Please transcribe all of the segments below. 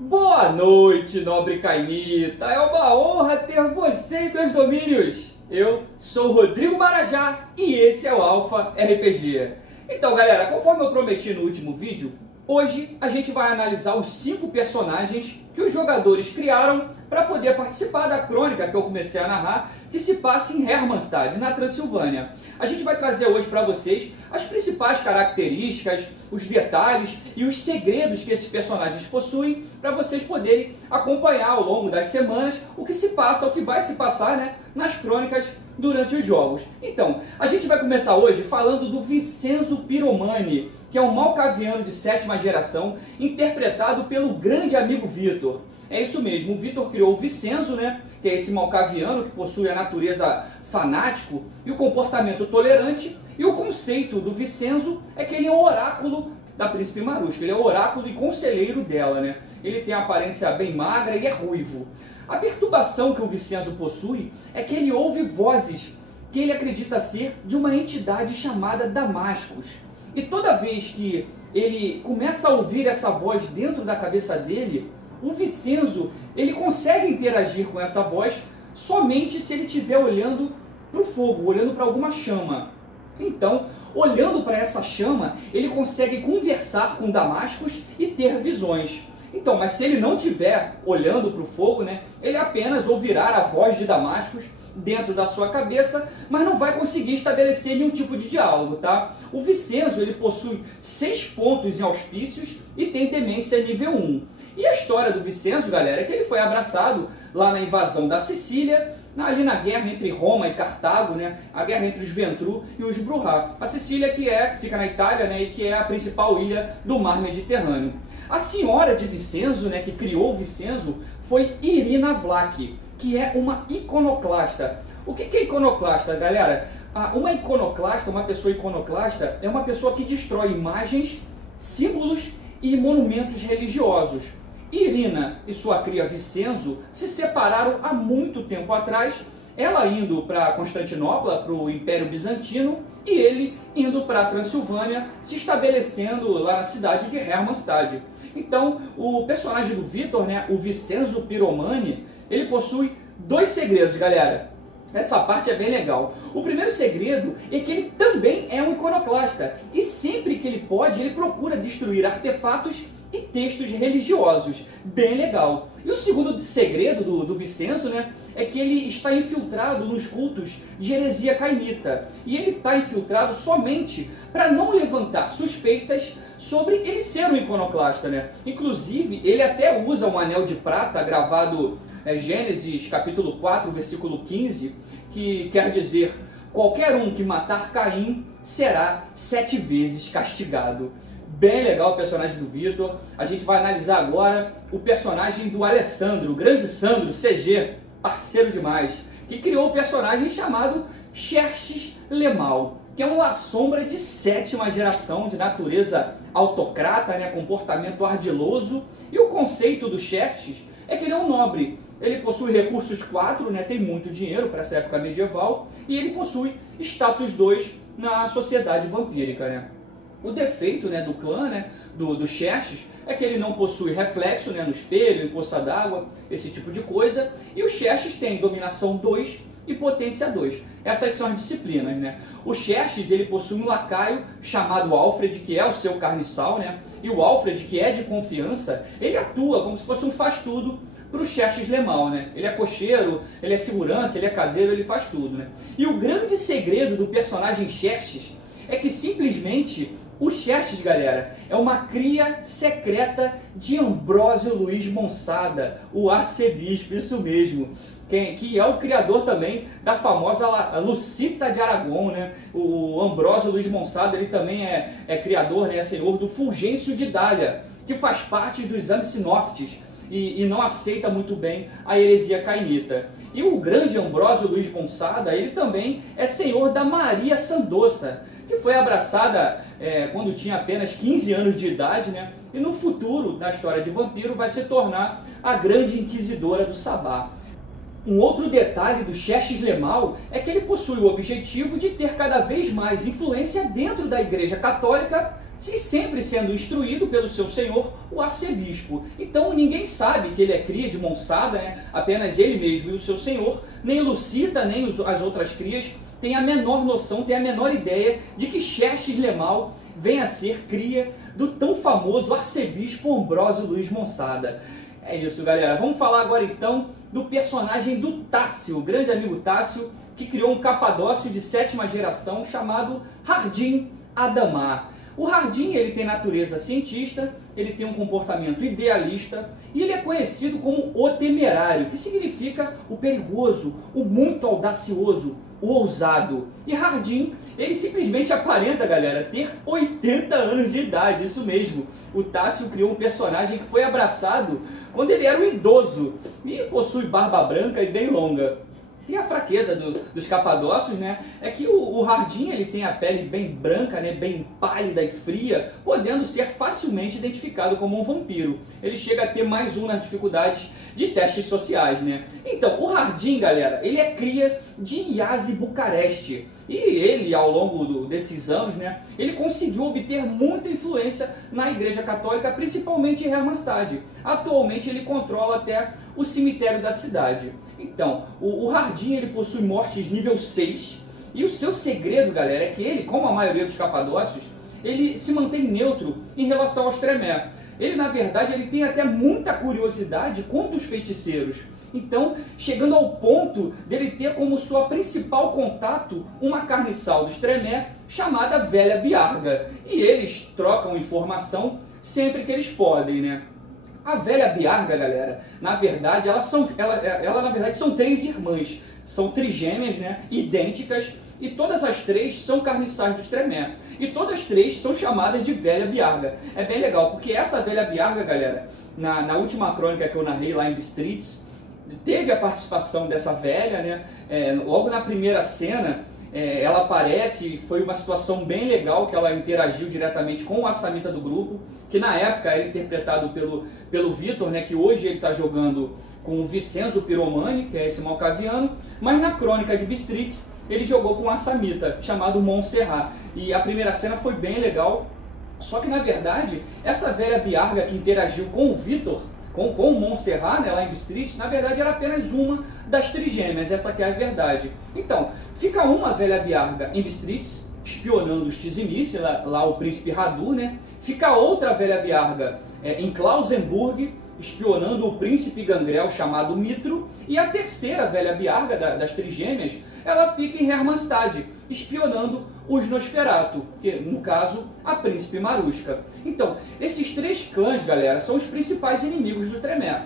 Boa noite, nobre Cainita. É uma honra ter você em meus domínios. Eu sou Rodrigo Marajá e esse é o Alpha RPG. Então, galera, conforme eu prometi no último vídeo, hoje a gente vai analisar os 5 personagens que os jogadores criaram para poder participar da crônica que eu comecei a narrar, que se passa em Hermannstad, na Transilvânia. A gente vai trazer hoje para vocês as principais características, os detalhes e os segredos que esses personagens possuem, para vocês poderem acompanhar ao longo das semanas o que se passa, o que vai se passar, né, nas crônicas durante os jogos. Então, a gente vai começar hoje falando do Vincenzo Piromani, que é um malcaviano de 7ª geração, interpretado pelo grande amigo Vitor. É isso mesmo, o Vitor criou o Vincenzo, né, que é esse malcaviano que possui a natureza fanático e o comportamento tolerante, e o conceito do Vincenzo é que ele é o oráculo da Príncipe Marushka, ele é o oráculo e conselheiro dela, né? Ele tem a aparência bem magra e é ruivo. A perturbação que o Vincenzo possui é que ele ouve vozes que ele acredita ser de uma entidade chamada Damascus. E toda vez que ele começa a ouvir essa voz dentro da cabeça dele, o Vincenzo ele consegue interagir com essa voz somente se ele estiver olhando para o fogo, olhando para alguma chama. Então, olhando para essa chama, ele consegue conversar com Damascus e ter visões. Então, mas se ele não estiver olhando para o fogo, né, ele apenas ouvirá a voz de Damascus dentro da sua cabeça, mas não vai conseguir estabelecer nenhum tipo de diálogo, tá? O Vincenzo, ele possui 6 pontos em auspícios e tem demência nível 1. E a história do Vincenzo, galera, é que ele foi abraçado lá na invasão da Sicília, ali na guerra entre Roma e Cartago, né? A guerra entre os Ventru e os Bruhá. A Sicília que fica na Itália, né? E que é a principal ilha do mar Mediterrâneo. A senhora de Vincenzo, né? Que criou o Vincenzo, foi Irina Vlach, que é uma iconoclasta. O que é iconoclasta, galera? Uma iconoclasta, uma pessoa iconoclasta, é uma pessoa que destrói imagens, símbolos e monumentos religiosos. Irina e sua cria Vincenzo se separaram há muito tempo atrás, ela indo para Constantinopla, para o Império Bizantino, e ele indo para a Transilvânia, se estabelecendo lá na cidade de Hermannstad. Então, o personagem do Vitor, né, o Vincenzo Piromani, ele possui 2 segredos, galera. Essa parte é bem legal. O primeiro segredo é que ele também é um iconoclasta, e sempre que ele pode, ele procura destruir artefatos e textos religiosos. Bem legal. E o segundo segredo do Vincenzo, né, é que ele está infiltrado nos cultos de heresia cainita. E ele está infiltrado somente para não levantar suspeitas sobre ele ser um iconoclasta, né? Inclusive, ele até usa um anel de prata gravado Gênesis capítulo 4, versículo 15, que quer dizer: qualquer um que matar Caim será 7 vezes castigado. Bem legal o personagem do Vitor. A gente vai analisar agora o personagem do Alessandro, o grande Sandro, CG, parceiro demais, que criou o personagem chamado Xerxes Lemal, que é uma sombra de 7ª geração, de natureza autocrata, né, comportamento ardiloso. E o conceito do Xerxes é que ele é um nobre. Ele possui recursos 4, né, tem muito dinheiro para essa época medieval, e ele possui status 2 na sociedade vampírica, né? O defeito, né, do clã, né, do Xerxes, é que ele não possui reflexo, né, no espelho, em poça d'água, esse tipo de coisa. E o Xerxes tem dominação 2 e potência 2. Essas são as disciplinas, né? O Xerxes, ele possui um lacaio chamado Alfred, que é o seu carniçal, né? E o Alfred, que é de confiança, ele atua como se fosse um faz-tudo para o Xerxes Lemal, né? Ele é cocheiro, ele é segurança, ele é caseiro, ele faz tudo, né? E o grande segredo do personagem Xerxes é que simplesmente o Xerxes, galera, é uma cria secreta de Ambrósio Luiz Monsada, o arcebispo, isso mesmo, que é o criador também da famosa Lucita de Aragão, né? O Ambrósio Luiz Monsada, ele também é criador, né, é senhor do Fulgêncio de Dália, que faz parte dos Ampsinoctes e não aceita muito bem a heresia cainita. E o grande Ambrósio Luiz Monsada, ele também é senhor da Maria Sandoça, que foi abraçada quando tinha apenas 15 anos de idade, né? E no futuro, na história de vampiro, vai se tornar a grande inquisidora do Sabá. Um outro detalhe do Xerxes Lemal é que ele possui o objetivo de ter cada vez mais influência dentro da Igreja Católica e sempre sendo instruído pelo seu senhor, o arcebispo. Então ninguém sabe que ele é cria de Monsada, né? Apenas ele mesmo e o seu senhor, nem Lucita, nem as outras crias têm a menor noção, têm a menor ideia de que Xerxes Lemal vem a ser cria do tão famoso arcebispo Ambrósio Luiz Monsada. É isso, galera. Vamos falar agora então do personagem do Tássio, o grande amigo Tássio, que criou um capadócio de 7ª geração chamado Hardim Adamar. O Hardim, ele tem natureza cientista, ele tem um comportamento idealista e ele é conhecido como o temerário, que significa o perigoso, o muito audacioso, o ousado. E Hardim, ele simplesmente aparenta, galera, ter 80 anos de idade, isso mesmo. O Tássio criou um personagem que foi abraçado quando ele era um idoso e possui barba branca e bem longa. E a fraqueza dos capadócios, né, é que o Hardim, ele tem a pele bem branca, né, bem pálida e fria, podendo ser facilmente identificado como um vampiro. Ele chega a ter mais um nas dificuldades de testes sociais, né. Então, o Hardim, galera, ele é cria de Iazi Bucareste. E ele, ao longo desses anos, né, ele conseguiu obter muita influência na Igreja Católica, principalmente em Hermannstad. Atualmente ele controla até o cemitério da cidade. Então, o Hardim, ele possui mortes nível 6, e o seu segredo, galera, é que ele, como a maioria dos capadócios, ele se mantém neutro em relação aos Tremé. Ele, na verdade, ele tem até muita curiosidade quanto os feiticeiros. Então, chegando ao ponto dele ter como sua principal contato uma carniçal dos Tremé chamada Velha Biarga. E eles trocam informação sempre que eles podem, né? A Velha Biarga, galera, na verdade, na verdade são 3 irmãs. São trigêmeas, né? Idênticas. E todas as 3 são carniçais dos Tremé. E todas as 3 são chamadas de Velha Biarga. É bem legal, porque essa Velha Biarga, galera, na última crônica que eu narrei lá em Bistritz, teve a participação dessa velha, né? Logo na primeira cena, ela aparece, foi uma situação bem legal, que ela interagiu diretamente com o assamita do grupo, que na época era interpretado pelo Vitor, né? Que hoje ele está jogando com o Vicenzo Piromani, que é esse malcaviano, mas na crônica de Bistritz, ele jogou com um assamita, chamado Montserrat. E a primeira cena foi bem legal, só que na verdade, essa Velha Biarga que interagiu com o Vitor, com o Montserrat, né, lá em Bistritz, na verdade era apenas uma das trigêmeas, essa que é a verdade. Então, fica uma Velha Biarga em Bistritz, espionando os Tizimice, lá o príncipe Radu, né? Fica outra Velha Biarga em Klausenburg, espionando o príncipe Gangrel chamado Mitro, e a terceira Velha Biarga das trigêmeas, ela fica em Hermannstad, espionando os Nosferatu, que no caso a príncipe Maruska. Então, esses 3 clãs, galera, são os principais inimigos do Tremé.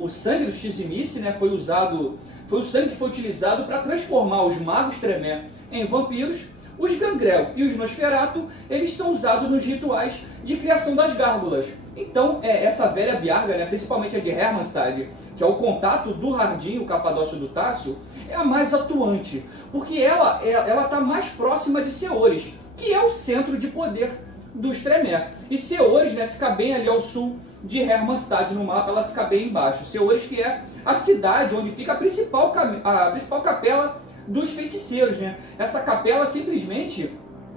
O sangue dos Tizimice, né, foi o sangue que foi utilizado para transformar os magos Tremé em vampiros. Os Gangrel e os Nosferatu, eles são usados nos rituais de criação das gárgulas. Então, essa Velha Biarga, né, principalmente a de Hermannstad, que é o contato do Hardim, o capadócio do Tássio, é a mais atuante, porque ela está mais próxima de Seores, que é o centro de poder dos Tremé. E Seores, né, fica bem ali ao sul de Hermannstad no mapa, ela fica bem embaixo. Seores, que é a cidade onde fica a principal capela dos feiticeiros, né? Essa capela simplesmente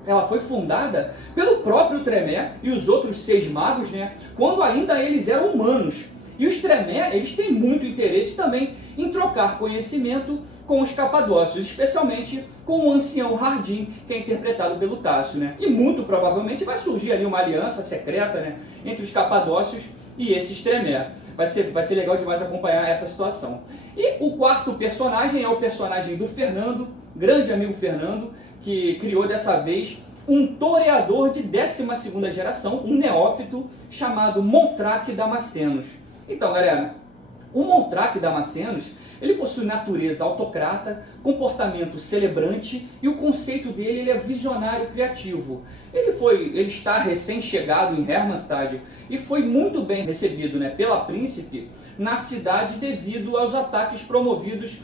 ela foi fundada pelo próprio Tremé e os outros 6 magos, né? Quando ainda eles eram humanos. E os Tremé, eles têm muito interesse também em trocar conhecimento com os capadócios, especialmente com o ancião Hardim, que é interpretado pelo Tássio, né? E muito provavelmente vai surgir ali uma aliança secreta, né, entre os capadócios e esses Tremé. Vai ser legal demais acompanhar essa situação. E o quarto personagem é o personagem do Fernando, grande amigo Fernando, que criou dessa vez um toreador de 12ª geração, um neófito, chamado Montraque Damascenos. Então, galera, o Montraque Damascenos, ele possui natureza autocrata, comportamento celebrante e o conceito dele ele é visionário criativo. Ele está recém-chegado em Hermannstad e foi muito bem recebido, né, pela príncipe na cidade devido aos ataques promovidos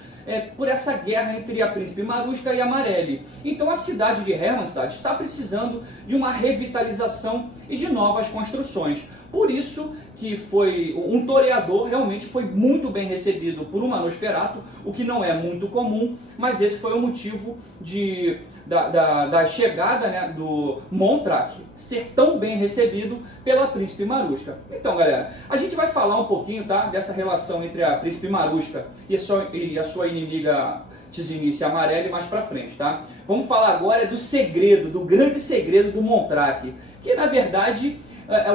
por essa guerra entre a príncipe Maruska e a Marelli. Então a cidade de Hermannstad está precisando de uma revitalização e de novas construções. Por isso que foi um toreador, realmente foi muito bem recebido por uma Nosferatu, o que não é muito comum, mas esse foi o motivo de da chegada, né, do Montrak ser tão bem recebido pela Príncipe Marushka. Então, galera, a gente vai falar um pouquinho, tá, dessa relação entre a Príncipe Marushka e a sua inimiga Tizimice Amarelli mais pra frente, tá? Vamos falar agora do segredo, do grande segredo do Montrak, que na verdade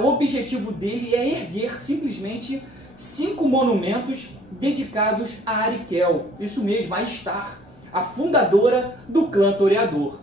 o objetivo dele é erguer simplesmente 5 monumentos dedicados a Arikel, isso mesmo, a Star, a fundadora do clã Toreador.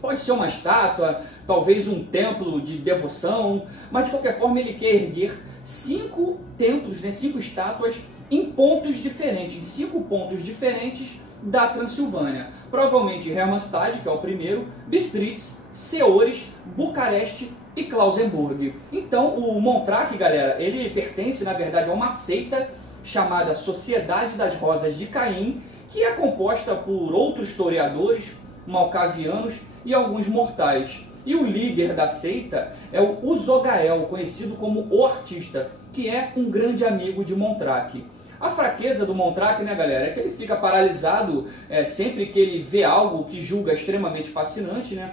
Pode ser uma estátua, talvez um templo de devoção, mas de qualquer forma ele quer erguer 5 templos, né, 5 estátuas em pontos diferentes, em 5 pontos diferentes da Transilvânia. Provavelmente Hermannstad, que é o primeiro, Bistritz, Ceores, Bucareste e Klausenburg. Então o Montrak, galera, ele pertence na verdade a uma seita chamada Sociedade das Rosas de Caim, que é composta por outros toreadores, malcavianos e alguns mortais. E o líder da seita é o Uzogael, conhecido como o Artista, que é um grande amigo de Montrak. A fraqueza do Montrak, né, galera, é que ele fica paralisado sempre que ele vê algo que julga extremamente fascinante, né,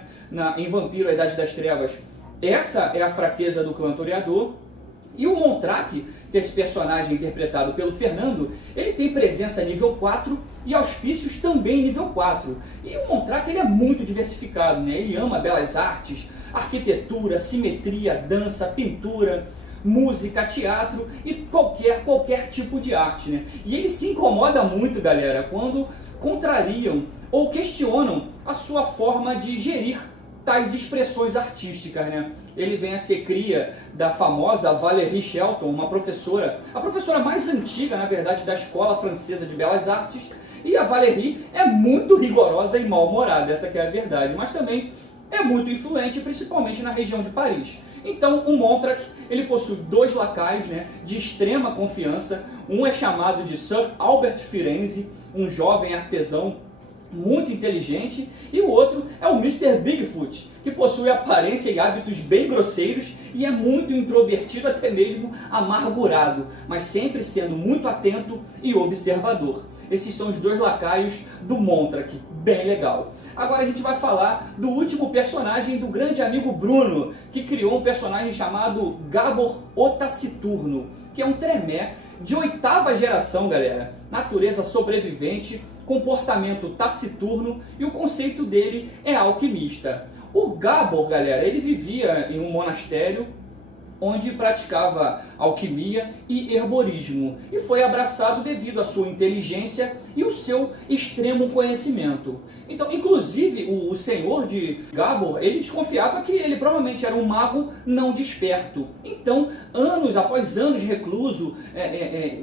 em Vampiro, a Idade das Trevas. Essa é a fraqueza do clã Toreador. E o Montrak, que é esse personagem interpretado pelo Fernando, ele tem presença nível 4 e auspícios também nível 4. E o Montrak, ele é muito diversificado, né? Ele ama belas artes, arquitetura, simetria, dança, pintura, música, teatro e qualquer tipo de arte, né? E ele se incomoda muito, galera, quando contrariam ou questionam a sua forma de gerir tais expressões artísticas, né? Ele vem a ser cria da famosa Valérie Shelton, a professora mais antiga, na verdade, da Escola Francesa de Belas Artes, e a Valérie é muito rigorosa e mal-humorada, essa que é a verdade, mas também é muito influente, principalmente na região de Paris. Então, o Montrak, ele possui 2 lacaios, né, de extrema confiança. Um é chamado de Sir Albert Firenze, um jovem artesão muito inteligente, e o outro é o Mr. Bigfoot, que possui aparência e hábitos bem grosseiros e é muito introvertido, até mesmo amargurado, mas sempre sendo muito atento e observador. Esses são os 2 lacaios do Montrak, bem legal. Agora a gente vai falar do último personagem do grande amigo Bruno, que criou um personagem chamado Gabor o Taciturno, que é um tremé de 8ª geração, galera. Natureza sobrevivente, comportamento taciturno, e o conceito dele é alquimista. O Gabor, galera, ele vivia em um monastério onde praticava alquimia e herborismo, e foi abraçado devido à sua inteligência e o seu extremo conhecimento. Então, inclusive, o senhor de Gabor, ele desconfiava que ele provavelmente era um mago não desperto. Então, anos após anos recluso,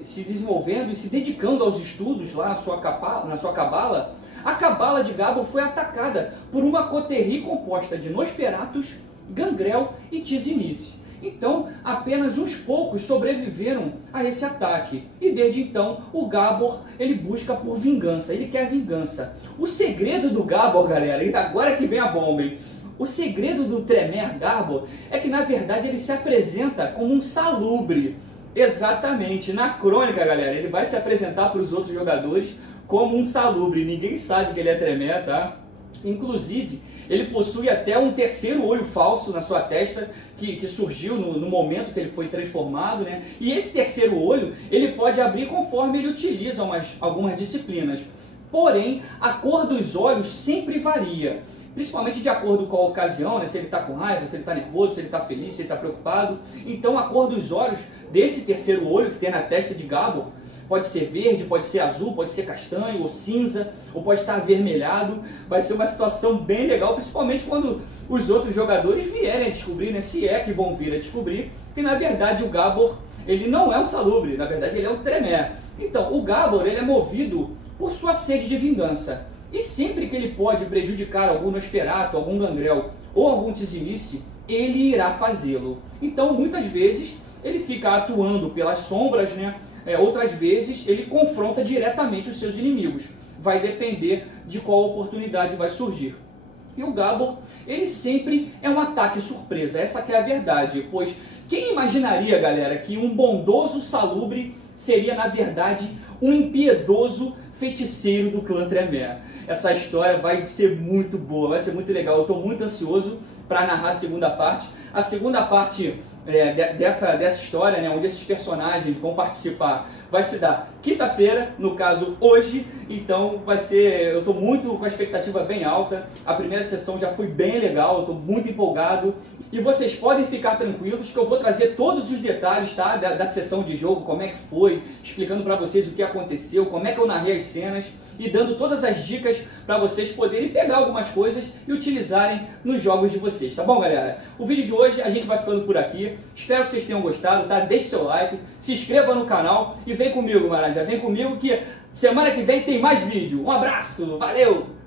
se desenvolvendo e se dedicando aos estudos lá na sua cabala, a cabala de Gabor foi atacada por uma coterie composta de Nosferatus, Gangrel e Tizimice. Então, apenas uns poucos sobreviveram a esse ataque. E desde então, o Gabor, ele busca por vingança, ele quer vingança. O segredo do Gabor, galera, e agora que vem a bomba, hein? O segredo do Tremer Gabor é que, na verdade, ele se apresenta como um salubre. Exatamente, na crônica, galera, ele vai se apresentar para os outros jogadores como um salubre. Ninguém sabe que ele é Tremer, tá? Inclusive, ele possui até um 3º olho falso na sua testa, que surgiu no momento que ele foi transformado, né? E esse 3º olho, ele pode abrir conforme ele utiliza algumas disciplinas. Porém, a cor dos olhos sempre varia, principalmente de acordo com a ocasião, né? Se ele está com raiva, se ele está nervoso, se ele está feliz, se ele está preocupado. Então, a cor dos olhos desse 3º olho que tem na testa de Gabor pode ser verde, pode ser azul, pode ser castanho ou cinza, ou pode estar avermelhado. Vai ser uma situação bem legal, principalmente quando os outros jogadores vierem a descobrir, né, se é que vão vir a descobrir, que na verdade o Gabor, ele não é um salubre, na verdade ele é um Tremer. Então, o Gabor, ele é movido por sua sede de vingança. E sempre que ele pode prejudicar algum Nosferatu, algum Gangrel ou algum Tizimice, ele irá fazê-lo. Então, muitas vezes, ele fica atuando pelas sombras, né? Outras vezes ele confronta diretamente os seus inimigos. Vai depender de qual oportunidade vai surgir. E o Gabor, ele sempre é um ataque surpresa. Essa que é a verdade. Pois quem imaginaria, galera, que um bondoso salubre seria, na verdade, um impiedoso feiticeiro do clã Tremé. Essa história vai ser muito boa, vai ser muito legal. Eu estou muito ansioso para narrar a segunda parte. A segunda parte dessa história, né, onde esses personagens vão participar, vai se dar quinta-feira, no caso hoje. Então vai ser, eu estou muito com a expectativa bem alta. A primeira sessão já foi bem legal, eu estou muito empolgado. E vocês podem ficar tranquilos que eu vou trazer todos os detalhes, tá, da sessão de jogo, como é que foi, explicando para vocês o que aconteceu, como é que eu narrei as cenas e dando todas as dicas para vocês poderem pegar algumas coisas e utilizarem nos jogos de vocês, tá bom, galera? O vídeo de hoje a gente vai ficando por aqui. Espero que vocês tenham gostado, tá? Deixe seu like, se inscreva no canal e vem comigo, Maranja, vem comigo que semana que vem tem mais vídeo. Um abraço, valeu!